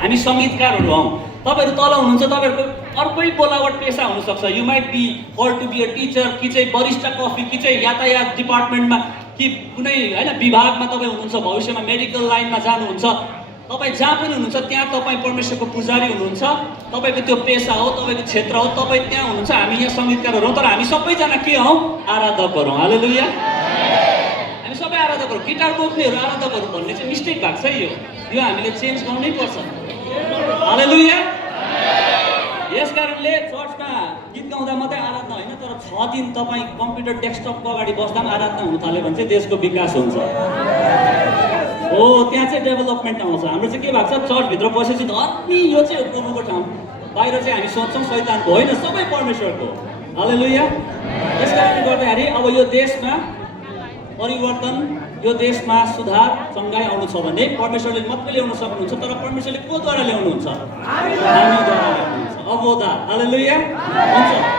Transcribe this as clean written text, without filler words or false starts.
हामी सङ्गीतकारहरू हौँ, तपाईँहरू तल हुनुहुन्छ, तपाईँहरूको अर्कै बोलावट पेसा हुनसक्छ। You might be call to be a teacher, कि चाहिँ वरिष्ठ कफी, कि चाहिँ यातायात डिपार्टमेन्टमा, कि कुनै होइन विभागमा तपाईँ हुनुहुन्छ, भविष्यमा मेडिकल लाइनमा जानुहुन्छ। तपाईँ जहाँ पनि हुनुहुन्छ त्यहाँ तपाईँ परमेश्वरको पुजारी हुनुहुन्छ, तपाईँको त्यो पेसा हो, तपाईँको क्षेत्र हो, तपाईँ त्यहाँ हुनुहुन्छ। हामी यहाँ सङ्गीतकारहरू हौँ, तर हामी सबैजना के हौँ? आराधकहरू हौँ। हालेलुया। हामी सबै आराधकहरू, गिटार बोक्नेहरू आराधकहरू भन्ने चाहिँ मिस्टेक भएको छ। यो हामीले चेन्ज गर्नै पर्छ। हालेलुया। यस कारणले चर्चमा गीत गाउँदा मात्रै आराधना होइन, तर 6 दिन तपाईँ कम्प्युटर डेस्कटपको अगाडि बस्दा पनि आराधना हुन थाल्यो भने चाहिँ देशको विकास हुन्छ। हो, त्यहाँ चाहिँ डेभलपमेन्ट आउँछ। हाम्रो चाहिँ के भएको छ, चर्चभित्र बसेपछि धर्मी यो चाहिँ प्रभुको ठाउँ, बाहिर चाहिँ हामी सोच्छौँ शैतानको होइन, सबै परमेश्वरको। हालेलुया। यस कारणले गर्दाखेरि अब यो देशमा परिवर्तन, यो देशमा सुधार सँगै आउनु छ भने परमेश्वरले मात्रै ल्याउन सक्नुहुन्छ, तर परमेश्वरले कोद्वारा ल्याउनुहुन्छ? हामीद्वारा ल्याउनुहुन्छ। अबोधा। हालेलुया। हुन्छ।